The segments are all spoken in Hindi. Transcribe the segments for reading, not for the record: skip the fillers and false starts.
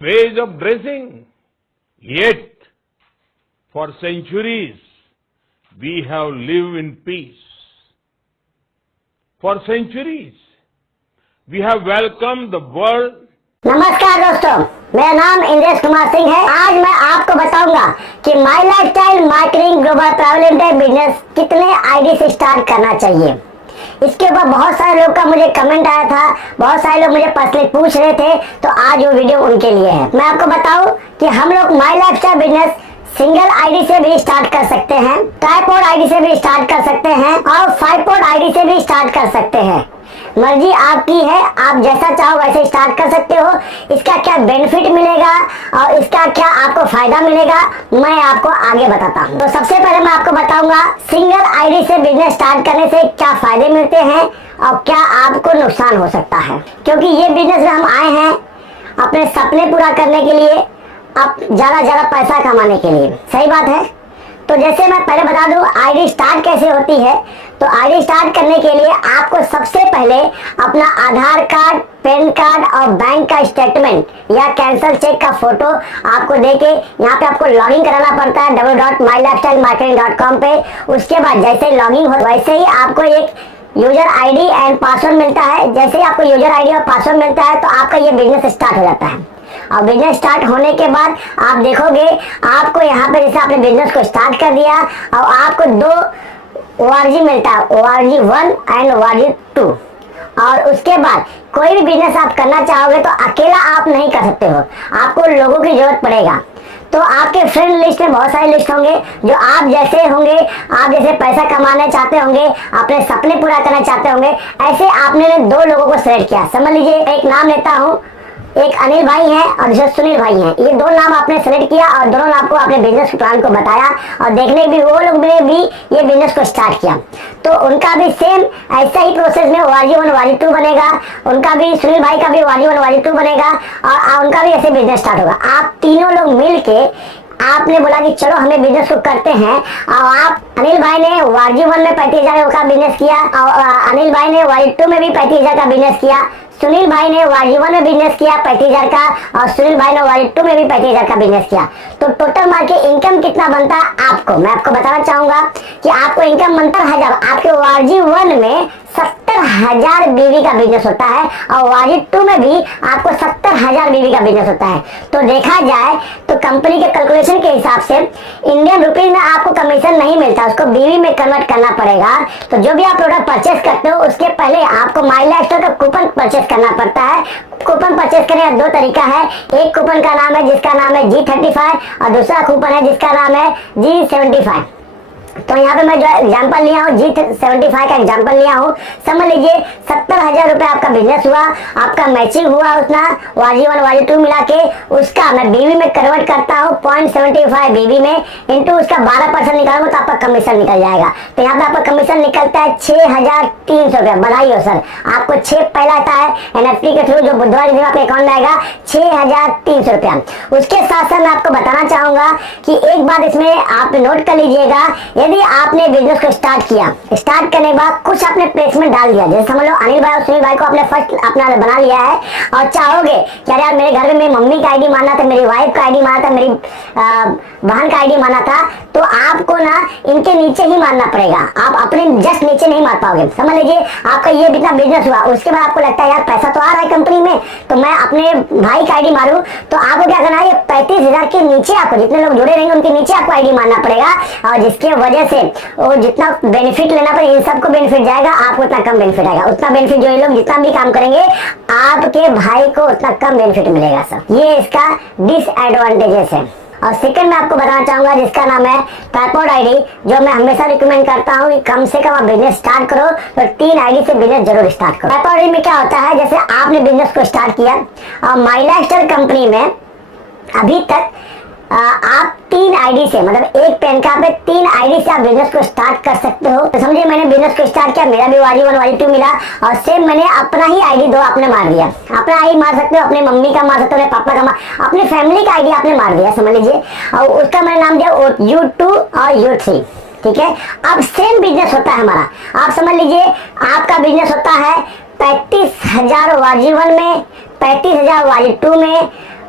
ways of dressing. Yet, for centuries, we have lived in peace. For centuries, we have welcomed the world. नमस्कार दोस्तों, मेरा नाम इंद्रेश कुमार सिंह है। आज मैं आपको बताऊंगा कि my lifestyle marketing global travel limited business कितने आईडी से स्टार्ट करना चाहिए। इसके ऊपर बहुत सारे लोग का मुझे कमेंट आया था, बहुत सारे लोग मुझे पर्सनली पूछ रहे थे, तो आज वो वीडियो उनके लिए है। मैं आपको बताऊं कि हम लोग माई लाइफस्टाइल बिजनेस सिंगल आईडी से भी स्टार्ट कर सकते हैं, ट्राइपॉड आईडी से भी स्टार्ट कर सकते हैं और 5-पॉड आईडी से भी स्टार्ट कर सकते हैं। मर्जी आपकी है, आप जैसा चाहो वैसे स्टार्ट कर सकते हो। इसका क्या बेनिफिट मिलेगा और इसका क्या आपको फायदा मिलेगा, मैं आपको आगे बताता हूँ। तो सबसे पहले मैं आपको बताऊंगा सिंगल आईडी से बिजनेस स्टार्ट करने से क्या फायदे मिलते हैं और क्या आपको नुकसान हो सकता है। क्योंकि ये बिजनेस में हम आए हैं अपने सपने पूरा करने के लिए, आप ज्यादा पैसा कमाने के लिए। सही बात है। तो जैसे मैं पहले बता दूं आईडी स्टार्ट कैसे होती है। तो आईडी स्टार्ट करने के लिए आपको सबसे पहले अपना आधार कार्ड, पैन कार्ड और बैंक का स्टेटमेंट या कैंसल चेक का फोटो आपको देके यहाँ पे आपको लॉगिन कराना पड़ता है www.mylifestylemarketing.com पे। उसके बाद जैसे लॉगिन हो वैसे ही आपको एक यूजर आईडी एंड पासवर्ड मिलता है। जैसे ही आपको यूजर आईडी और पासवर्ड मिलता है तो आपका ये बिजनेस स्टार्ट हो जाता है। और बिजनेस स्टार्ट होने के बाद आप देखोगे आपको यहाँ पे जैसे आपने बिजनेस को स्टार्ट कर दिया और आपको 2 ORG मिलता है, ORG 1 एंड ORG 2। और उसके बाद कोई भी बिजनेस आप करना चाहोगे तो अकेला आप नहीं कर सकते हो, आपको लोगों की जरूरत पड़ेगा। तो आपके फ्रेंड लिस्ट में बहुत सारे लिस्ट होंगे जो आप जैसे होंगे, आप जैसे पैसा कमाना चाहते होंगे, अपने सपने पूरा करना चाहते होंगे। ऐसे आपने 2 लोगों को सिलेक्ट किया। समझ लीजिए एक नाम लेता हूँ, एक अनिल भाई हैं और दूसरा सुनील भाई हैं। ये 2 नाम आपने सेलेक्ट किया और दोनों नाम को अपने बिजनेस प्लान को बताया और देखने भी वो लोग ने भी ये बिजनेस को स्टार्ट किया। तो उनका भी सेम ऐसा ही प्रोसेस में ORG 1 ORG 2 बनेगा। उनका भी सुनील भाई का भी ORG 1 ORG 2 बनेगा और उनका भी ऐसे बिजनेस स्टार्ट होगा। आप तीनों लोग मिल के आपने बोला कि चलो हमें बिजनेस को करते हैं। और आप अनिल भाई ने ORG 1 में 35,000 का बिजनेस किया और अनिल भाई ने ORG 2 में भी 35,000 का बिजनेस किया। सुनील भाई ने ORG 1 में बिजनेस किया 35,000 का और सुनील भाई ने ORG 2 में भी 35,000 का बिजनेस किया। तो टोटल मार्केट इनकम कितना बनता है आपको मैं आपको बताना चाहूंगा कि आपको इनकम बनता है 1000। आपके ORG 1 में 70,000 बीवी का बिजनेस होता है और ORG 2 में भी आपको 70,000 बीवी का बिजनेस होता है। तो देखा जाए तो कंपनी के कैलकुलेशन के हिसाब से इंडियन रुपीज में आपको कमीशन नहीं मिलता, उसको बीवी में कन्वर्ट करना पड़ेगा। तो जो भी आप प्रोडक्ट परचेस करते हो उसके पहले आपको माई लाइफस्टाइल का कूपन परचेस करना पड़ता है। कूपन परचेस करने का 2 तरीका है। एक कूपन का नाम है जिसका नाम है G35 और दूसरा कूपन है जिसका नाम है G75। तो यहाँ पे मैं जो एग्जांपल लिया हूँ G75 का एग्जांपल लिया हूँ। समझ लीजिए 70,000 रुपए आपका बिजनेस हुआ, आपका मैचिंग हुआ उतना ORG 1 ORG 2 मिला के उसका मैं बीवी में कन्वर्ट करता हूँ 0.75 बीवी में इंटू उसका 12% निकालूंगा तो आपका कमीशन निकल जाएगा। तो यहाँ पे आपका कमीशन निकलता है 6,300 रुपया। बधाई हो सर, आपको 6 पहला आता है NFT के थ्रू जो बुधवार दिन आपके अकाउंट में आएगा 6,300 रुपया। उसके साथ साथ मैं आपको बताना चाहूंगा कि एक बात इसमें आप नोट कर लीजिएगा। यदि आपने बिजनेस को स्टार्ट किया, स्टार्ट करने के बाद कुछ आपने प्लेसमेंट डाल दिया, जैसे समझ लो अनिल भाई और सुनील भाई को आपने फर्स्ट अपना बना लिया है और चाहोगे कि यार मेरे घर में मेरी मम्मी का आईडी मारना था, मेरी वाइफ का आईडी मारना था, मेरी बहन का आईडी मारना था, तो आपको ना इनके नीचे ही मारना पड़ेगा। आप अपने जस्ट नीचे नहीं मार पाओगे। समझ लीजिए आपका ये जितना बिजनेस हुआ उसके बाद आपको लगता है यार पैसा तो आ रहा है कंपनी में, तो मैं अपने भाई का आईडी मारूं। तो आपको क्या करना है, ये 35,000 के नीचे आपको जितने लोग जुड़े रहेंगे उनके नीचे आपको आईडी मारना पड़ेगा और जिसके वजह से वो जितना बेनिफिट लेना पड़ेगा इन सबको बेनिफिट जाएगा, आपको उतना कम बेनिफिट आएगा। उतना बेनिफिट जो ये लोग जितना भी काम करेंगे आपके भाई को उतना कम बेनिफिट मिलेगा। सब ये इसका डिसएडवांटेजेस है। और सेकंड मैं आपको बताना चाहूंगा जिसका नाम है ट्राइपॉड आईडी, जो मैं हमेशा रिकमेंड करता हूँ कि कम से कम आप बिजनेस स्टार्ट करो तो 3 आईडी से बिजनेस जरूर स्टार्ट करो। ट्राइपॉड आईडी में क्या होता है, जैसे आपने बिजनेस को स्टार्ट किया और माई लाइफस्टाइल कंपनी में अभी तक आप 3 आईडी से मतलब एक पैन कार्ड पे 3 आईडी से आप बिजनेस को स्टार्ट कर सकते हो। तो समझिए मैंने बिजनेस को स्टार्ट किया, मेरा भी ORG 1 ORG 2 मिला और सेम मैंने अपना ही आईडी 2 आपने मार दिया। अपना आईडी मार सकते हो, अपने मम्मी का मार सकते हो, अपने पापा का अपने फैमिली का आईडी आपने मार दिया समझ लीजिए। और उसका मैंने नाम दिया U2 और U3। ठीक है, अब सेम बिजनेस होता है हमारा। आप समझ लीजिए आपका बिजनेस होता है 35,000 ORG 1 में, 35,000 ORG 2 में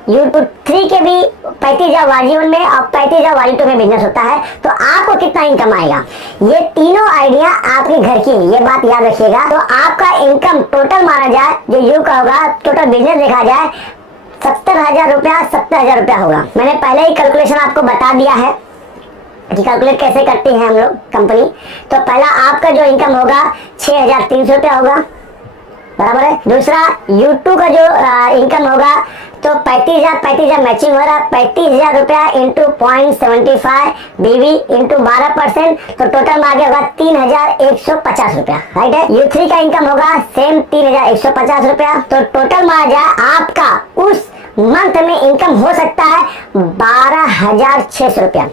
यूट्यूब 3 के भी 35,000 वाजीवन में और 35,000 वाजी 2 में बिजनेस होता है, तो आपको कितना इनकम आएगा। ये तीनों आइडिया आपके घर की, ये बात याद रखिएगा। तो आपका इनकम टोटल माना जाए, जो यू का होगा, टोटल बिजनेस देखा जाए 70,000 रुपया, 70,000 रुपया होगा। मैंने पहले ही कैलकुलेशन आपको बता दिया है कि कैलकुलेट कैसे करते हैं हम लोग कंपनी। तो पहला आपका जो इनकम होगा 6,300 रुपया होगा, बराबर है। दूसरा YouTube का जो इनकम होगा तो 35,000 मैचिंग हो रहा है, 35,000 रुपया इंटू 0.75 BV इंटू 12%, तो टोटल में आगे होगा 3,150 रुपया, राइट है। U3 का इनकम होगा सेम 3,150 रुपया। तो टोटल में आ जाए आपका उस मंथ में इनकम हो सकता है 12,600 रुपया।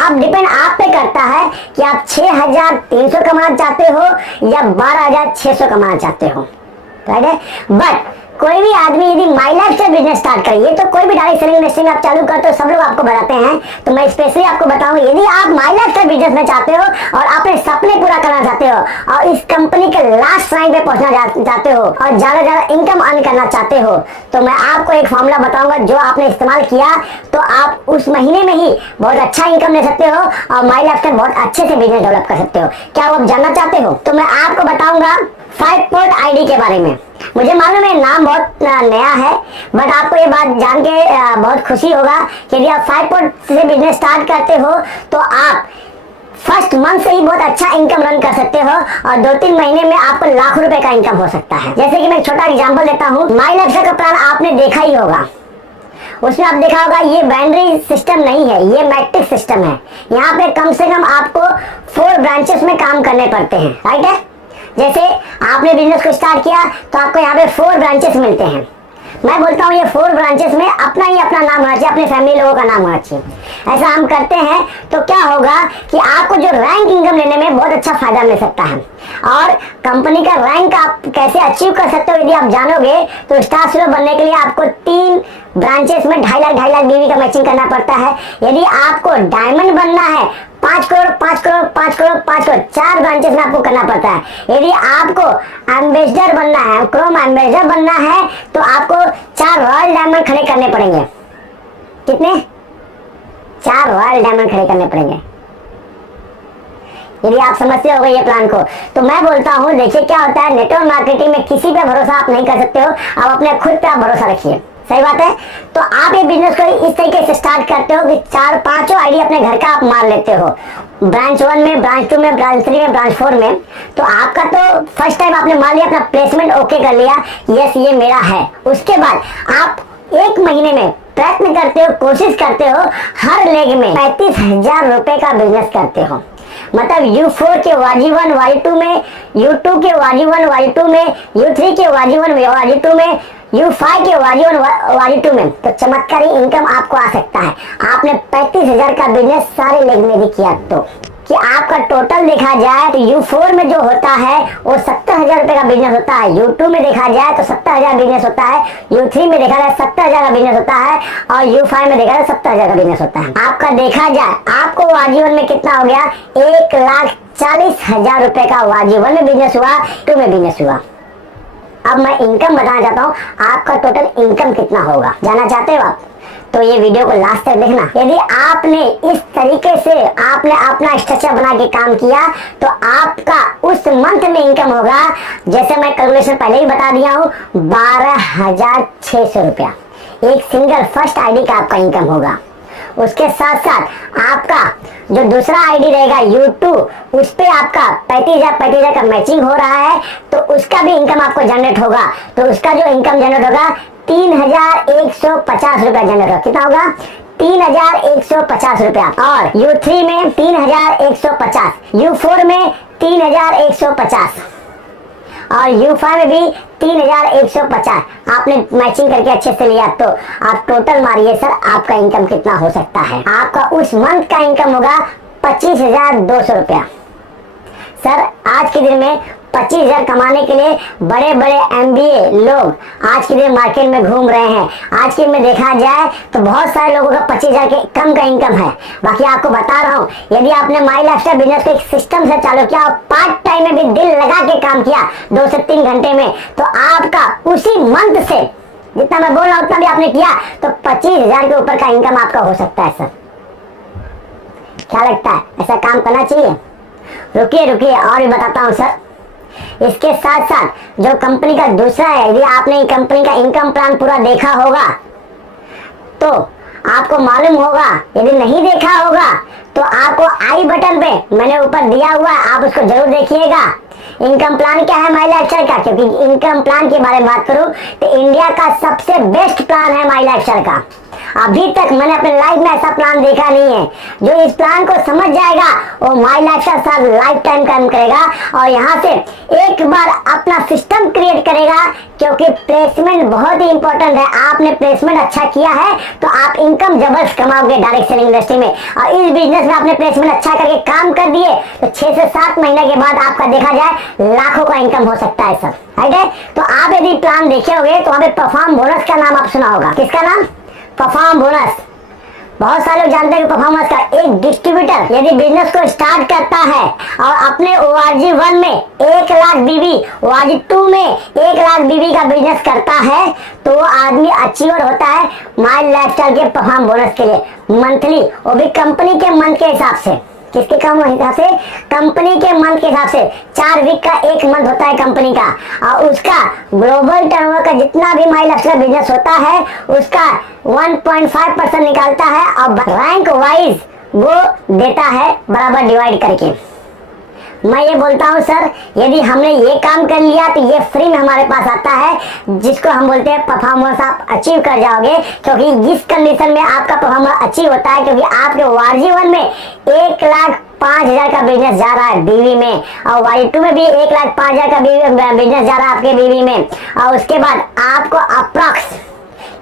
अब डिपेंड आप पे करता है कि आप 6,300 कमाना चाहते हो या 12,600 कमाना चाहते हो, राइट है। बट कोई भी आदमी यदि माई लाइफ से बिजनेस स्टार्ट करे, तो कोई भी डायरेक्ट सेलिंग इंडस्ट्री में आप चालू करते हो, सब लोग आपको बताते हैं, तो मैं स्पेशली आपको बताऊंगा, यदि आप माई लाइफ से बिजनेस में चाहते हो और अपने सपने पूरा करना चाहते हो और इस कंपनी के लास्ट रैंक पे पहुंचना चाहते हो और ज्यादा इनकम अर्न करना चाहते हो, तो मैं आपको एक फॉर्मूला बताऊंगा जो आपने इस्तेमाल किया तो आप उस महीने में ही बहुत अच्छा इनकम ले सकते हो और माई लाइफ से बहुत अच्छे से बिजनेस डेवलप कर सकते हो। क्या आप जानना चाहते हो? तो मैं आपको बताऊंगा 5 पोर्ट आईडी के बारे में। मुझे मालूम है नाम बहुत नया है, बट आपको ये बात जान के बहुत खुशी होगा कि यदि आप 5 पोर्ट से बिजनेस स्टार्ट करते हो तो आप फर्स्ट मंथ से ही बहुत अच्छा इनकम रन कर सकते हो और 2-3 महीने में आपको लाखों रुपए का इनकम हो सकता है। जैसे कि मैं एक छोटा एग्जांपल देता हूँ, माई लाइफ का प्लान आपने देखा ही होगा, उसमें आप देखा होगा ये बाइनरी सिस्टम नहीं है, ये मैट्रिक्स सिस्टम है। यहाँ पे कम से कम आपको 4 ब्रांचेस में काम करने पड़ते हैं, राइट है। जैसे आपने बिजनेस को स्टार्ट किया तो आपको यहाँ पे 4 ब्रांचेस मिलते हैं। मैं बोलता हूँ ये 4 ब्रांचेस में अपना ही अपना नाम होना चाहिए, अपने फैमिली लोगों का नाम होना चाहिए। ऐसा हम करते हैं तो क्या होगा कि आपको जो रैंक इनकम लेने में बहुत अच्छा फायदा मिल सकता है। और कंपनी का रैंक आप कैसे अचीव कर सकते हो यदि आप जानोगे, तो स्टार सीरो बनने के लिए आपको 3 ब्रांचेस में 2.5 लाख बीवी का मैचिंग करना पड़ता है। यदि आपको डायमंड बनना है 5 करोड़ 5 करोड़ 5 करोड़ 5 करोड़ 4 ब्रांचेस में आपको करना पड़ता है। यदि आपको एम्बेसडर बनना है, क्रोम एम्बेसडर बनना है, तो आपको 4 रॉयल डायमंड खड़े करने पड़ेंगे। कितने? 4 रॉयल डायमंड खड़े करने पड़ेंगे। यदि आप समझते हो ये प्लान को, तो मैं बोलता हूँ देखिए क्या होता है, नेटवर्क मार्केटिंग में किसी पे भरोसा आप नहीं कर सकते हो, आप अपने खुद पे आप भरोसा रखिए, सही बात है। तो आप ये बिजनेस को इस तरीके से स्टार्ट करते हो कि 4-5 आईडी अपने घर का आप मार लेते हो, ब्रांच 1 में, ब्रांच 2 में, ब्रांच 3 में, ब्रांच 4 में। तो आपका तो फर्स्ट टाइम आपने मार लिया, अपना प्लेसमेंट ओके कर लिया, यस ये मेरा है। उसके बाद आप 1 महीने में प्रयत्न करते हो, कोशिश करते हो, हर लेग में 35,000 रुपए का बिजनेस करते हो। मतलब U4 के वाजी1 वाजी2 में, U2 के वाजी1 वाजी2 में, U3 के वाजी1 वाजी2 में, U5 के वाजी1 वाजी2 में, तो चमत्कारी इनकम आपको आ सकता है। आपने 35,000 का बिजनेस सारे लेग में भी किया तो कि आपका टोटल देखा जाए तो U4 में जो होता है वो 70,000 रुपए का बिजनेस होता है, U2 में देखा जाए तो 70,000 बिजनेस होता है, U3 में देखा जाए 70,000 का बिजनेस होता है और U5 में देखा जाए 70,000 का बिजनेस होता है। आपका देखा जाए आपको वाजी1 में कितना हो गया, 1,40,000 रुपए का वाजी1 में बिजनेस हुआ, 2 में बिजनेस हुआ। अब मैं इनकम बताना चाहता हूँ, आपका टोटल इनकम कितना होगा, जानना चाहते हो आप? तो ये वीडियो को लास्ट तक देखना। यदि आपने इस तरीके से आपने अपना स्ट्रक्चर बना के काम किया तो आपका उस मंथ में इनकम होगा, जैसे मैं कैलकुलेशन पहले ही बता दिया हूँ, 12,600 रुपया। एक सिंगल फर्स्ट आईडी का आपका इनकम होगा। उसके साथ साथ आपका जो दूसरा आईडी रहेगा U2, उस पे आपका 35,000 का मैचिंग हो रहा है, तो उसका भी इनकम आपको जनरेट होगा। तो उसका जो इनकम जनरेट होगा 3,150 रुपया जनरेट होगा। कितना होगा? 3,150 रुपया। और U3 में 3,150, U4 में 3,150 और U5 में भी 3,150। आपने मैचिंग करके अच्छे से लिया तो आप टोटल मारिए सर, आपका इनकम कितना हो सकता है। आपका उस मंथ का इनकम होगा 25,200 रुपया। सर आज के दिन में 25,000 कमाने के लिए बड़े बड़े MBA लोग आज के दिन मार्केट में घूम रहे हैं। आज के में देखा जाए तो बहुत सारे लोगों का 25,000 के कम का इनकम है। बाकी आपको बता रहा हूँ, यदि आपने माई लाइफस्टाइल बिजनेस को एक सिस्टम से चालू किया और पार्ट टाइम में भी दिल लगा के काम किया 2 से 3 घंटे में, तो आपका उसी मंथ से जितना मैं बोल रहा हूँ उतना भी आपने किया तो 25,000 के ऊपर का इनकम आपका हो सकता है सर। क्या लगता है, ऐसा काम करना चाहिए? रुकिए और भी बताता हूँ सर। इसके साथ साथ जो कंपनी का दूसरा है, यदि आपने कंपनी का इनकम प्लान पूरा देखा होगा तो आपको मालूम होगा, यदि नहीं देखा होगा तो आपको आई बटन पे मैंने ऊपर दिया हुआ है, आप उसको जरूर देखिएगा। इनकम प्लान क्या है माई लाइफस्टाइल का, क्योंकि इनकम प्लान के बारे में बात करूं तो इंडिया का सबसे बेस्ट प्लान है माई लाइफस्टाइल का। अभी तक मैंने अपने लाइफ में ऐसा प्लान देखा नहीं है। जो इस प्लान को समझ जाएगा वो माई लाइफस्टाइल साथ लाइफ टाइम काम करेगा और यहाँ से एक बार अपना सिस्टम क्रिएट करेगा, क्योंकि प्लेसमेंट बहुत ही इंपॉर्टेंट है। आपने प्लेसमेंट अच्छा किया है तो आप इनकम जबरदस्त कमाओगे डायरेक्ट सेलिंग इंडस्ट्री में। और इस बिजनेस में आपने प्लेसमेंट अच्छा करके काम कर दिए तो 6 से 7 महीने के बाद आपका देखा जाए लाखों का इनकम हो सकता है सर। राइट है? तो आप यदि प्लान देखे होंगे तो वहाँ पे परफॉर्म बोनस का नाम आप सुना होगा। किसका नाम? Perform bonus. बहुत सारे लोग जानते हैं कि परफॉर्मेंस का एक डिस्ट्रीब्यूटर यदि बिजनेस को स्टार्ट करता है और अपने ORG 1 में 1 लाख बीवी, ORG 2 में 1 लाख बीवी का बिजनेस करता है तो वो आदमी अचीवर होता है माई लाइफस्टाइल के परफॉर्म बोनस के लिए मंथली, वो भी कंपनी के मंथ के हिसाब से। किसके काम हिसाब से? कंपनी के मंथ के हिसाब से। 4 वीक का एक मंथ होता है कंपनी का और उसका ग्लोबल टर्नओवर का जितना भी माई लाइफस्टाइल बिजनेस होता है उसका 1.5% निकालता है और रैंक वाइज वो देता है बराबर डिवाइड करके। मैं ये बोलता हूँ सर, यदि हमने ये काम कर लिया तो ये फ्री में हमारे पास आता है, जिसको हम बोलते हैं परफॉर्मेंस आप अचीव कर जाओगे। क्योंकि जिस कंडीशन में आपका परफॉर्मेंस अचीव होता है, क्योंकि आपके ORG 1 में 1,05,000 का बिजनेस जा रहा है बीवी में और ORG 2 में भी 1,05,000 का बिजनेस जा रहा है आपके बीवी में, और उसके बाद आपको अप्रॉक्स,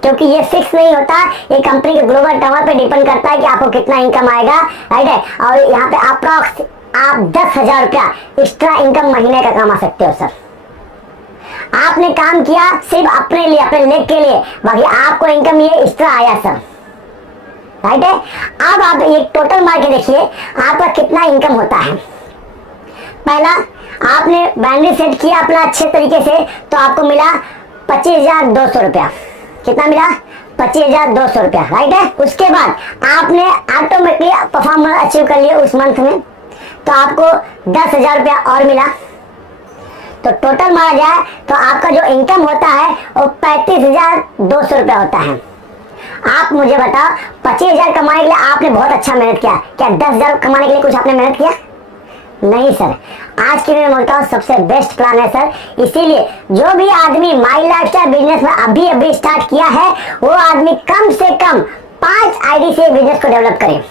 क्योंकि ये फिक्स नहीं होता, ये कंपनी के ग्लोबल टर्नओवर पे डिपेंड करता है कि आपको कितना इनकम आएगा। राइट है? और यहाँ पे अप्रॉक्स आप 10,000 रुपया एक्स्ट्रा इनकम महीने का कमा सकते हो सर। आपने काम किया सिर्फ अपने लिए, अपने लेग के लिए, बाकी आपको इनकम ये एक्स्ट्रा आया सर। राइट है? अब आप एक टोटल मार के देखिए आपका कितना इनकम होता है। पहला आपने बाउंड्री सेट किया अपना अच्छे तरीके से तो आपको मिला 25,200 रुपया। कितना मिला? 25,200 रुपया। राइट है? उसके बाद आपने ऑटोमेटिकली परफॉर्मेंस अचीव कर लिया उस मंथ में तो आपको 10,000 रुपया और मिला। तो टोटल मारा जाए तो आपका जो इनकम होता है वो 35,200 रुपया होता है। आप मुझे बताओ 25,000 कमाने के लिए आपने बहुत अच्छा मेहनत किया, क्या 10,000 कमाने के लिए कुछ आपने मेहनत किया? नहीं सर। आज के मैं बोलता हूँ सबसे बेस्ट प्लान है सर। इसीलिए जो भी आदमी माई लाइफस्टाइल बिजनेस में अभी स्टार्ट किया है वो आदमी कम से कम 5 आईडी से बिजनेस को डेवलप करे।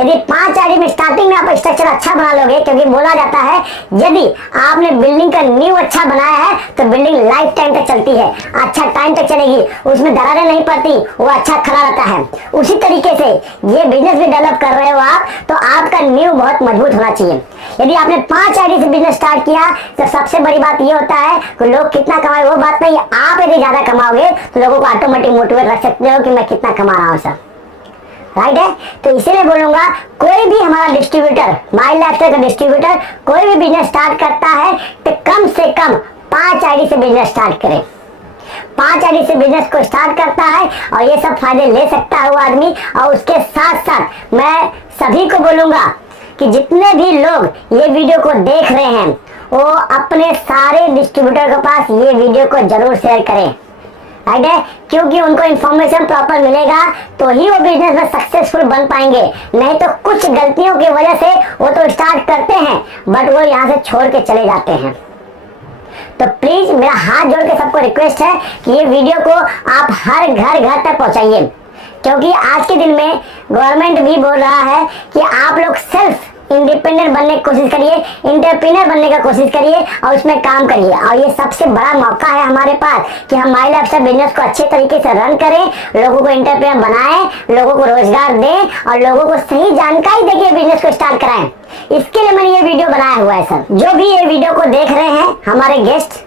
यदि 5 आईडी में स्टार्टिंग में आप स्ट्रक्चर अच्छा बना लोगे, क्योंकि बोला जाता है यदि आपने बिल्डिंग का नींव अच्छा बनाया है तो बिल्डिंग लाइफ टाइम तक चलती है, अच्छा टाइम तक चलेगी, उसमें दरारें नहीं पड़ती, वो अच्छा खड़ा रहता है। उसी तरीके से ये बिजनेस भी डेवलप कर रहे हो आप तो आपका नींव बहुत मजबूत होना चाहिए। यदि आपने 5 आईडी से बिजनेस स्टार्ट किया तो सबसे बड़ी बात ये होता है कि लोग कितना कमाए वो बात नहीं, आप यदि ज्यादा कमाओगे तो लोगों को ऑटोमेटिक मोटिवेट रख सकते हो कि मैं कितना कमा रहा हूँ सर। राइट है? तो इसीलिए बोलूंगा कोई भी हमारा डिस्ट्रीब्यूटर, माई लाइफस्टाइल का डिस्ट्रीब्यूटर कोई भी बिजनेस स्टार्ट करता है तो कम से कम 5 आईडी से बिजनेस स्टार्ट करे। 5 आईडी से बिजनेस को स्टार्ट करता है और ये सब फायदे ले सकता है वो आदमी। और उसके साथ साथ मैं सभी को बोलूंगा कि जितने भी लोग ये वीडियो को देख रहे हैं वो अपने सारे डिस्ट्रीब्यूटर के पास ये वीडियो को जरूर शेयर करें। राइट है? क्योंकि उनको इन्फॉर्मेशन प्रॉपर मिलेगा तो ही वो बिजनेस में सक्सेसफुल बन पाएंगे। नहीं तो कुछ गलतियों की वजह से वो तो स्टार्ट करते हैं बट वो यहाँ से छोड़ के चले जाते हैं। तो प्लीज मेरा हाथ जोड़ के सबको रिक्वेस्ट है कि ये वीडियो को आप हर घर तक पहुंचाइए, क्योंकि आज के दिन में गवर्नमेंट भी बोल रहा है कि आप लोग सेल्फ इंडिपेंडेंट बनने की कोशिश करिए, एंटरप्रेन्योर बनने का कोशिश करिए और उसमें काम करिए। और ये सबसे बड़ा मौका है हमारे पास कि हम माई लाइफस्टाइल बिजनेस को अच्छे तरीके से रन करें, लोगों को एंटरप्रेन्योर बनाएं, लोगों को रोजगार दें और लोगों को सही जानकारी देके बिजनेस को स्टार्ट कराएं। इसके लिए मैंने ये वीडियो बनाया हुआ है सर। जो भी ये वीडियो को देख रहे हैं हमारे गेस्ट,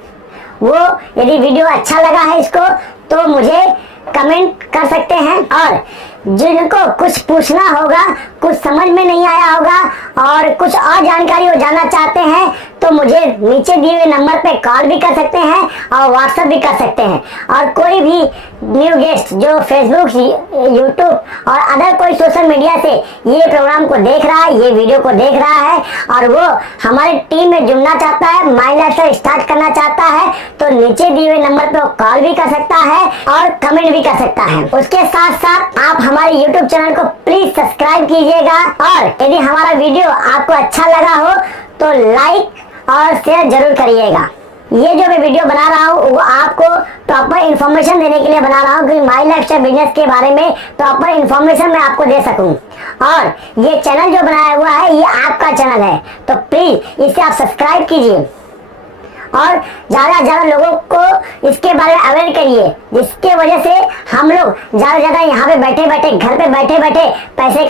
वो यदि वीडियो अच्छा लगा है इसको तो मुझे कमेंट कर सकते हैं, और जिनको कुछ पूछना होगा, कुछ समझ में नहीं आया होगा और कुछ और जानकारी वो जानना चाहते हैं तो तो मुझे नीचे दिए हुए नंबर पे कॉल भी कर सकते हैं और व्हाट्सएप भी कर सकते हैं। और कोई भी न्यू गेस्ट जो फेसबुक, यूट्यूब और अदर कोई सोशल मीडिया से ये प्रोग्राम को देख रहा है, ये वीडियो को देख रहा है और वो हमारे टीम में जुड़ना चाहता है, माई लाइफस्टाइल स्टार्ट करना चाहता है, तो नीचे दिए हुए नंबर पे कॉल भी कर सकता है और कमेंट भी कर सकता है। उसके साथ साथ आप हमारे यूट्यूब चैनल को प्लीज सब्सक्राइब कीजिएगा और यदि हमारा वीडियो आपको अच्छा लगा हो तो लाइक और शेयर जरूर करिएगा। ये जो मैं वीडियो बना रहा हूँ वो आपको प्रॉपर इन्फॉर्मेशन देने के लिए बना रहा हूँ कि माई लाइफस्टाइल बिजनेस के बारे में प्रॉपर इन्फॉर्मेशन मैं आपको दे सकूँ। और ये चैनल जो बनाया हुआ है ये आपका चैनल है, तो प्लीज इसे आप सब्सक्राइब कीजिए और ज्यादा से ज्यादा लोगों को इसके बारे में अवेयर करिए, जिसके वजह से हम लोग ज्यादा से ज्यादा यहाँ पे बैठे बैठे, घर पे बैठे बैठे पैसे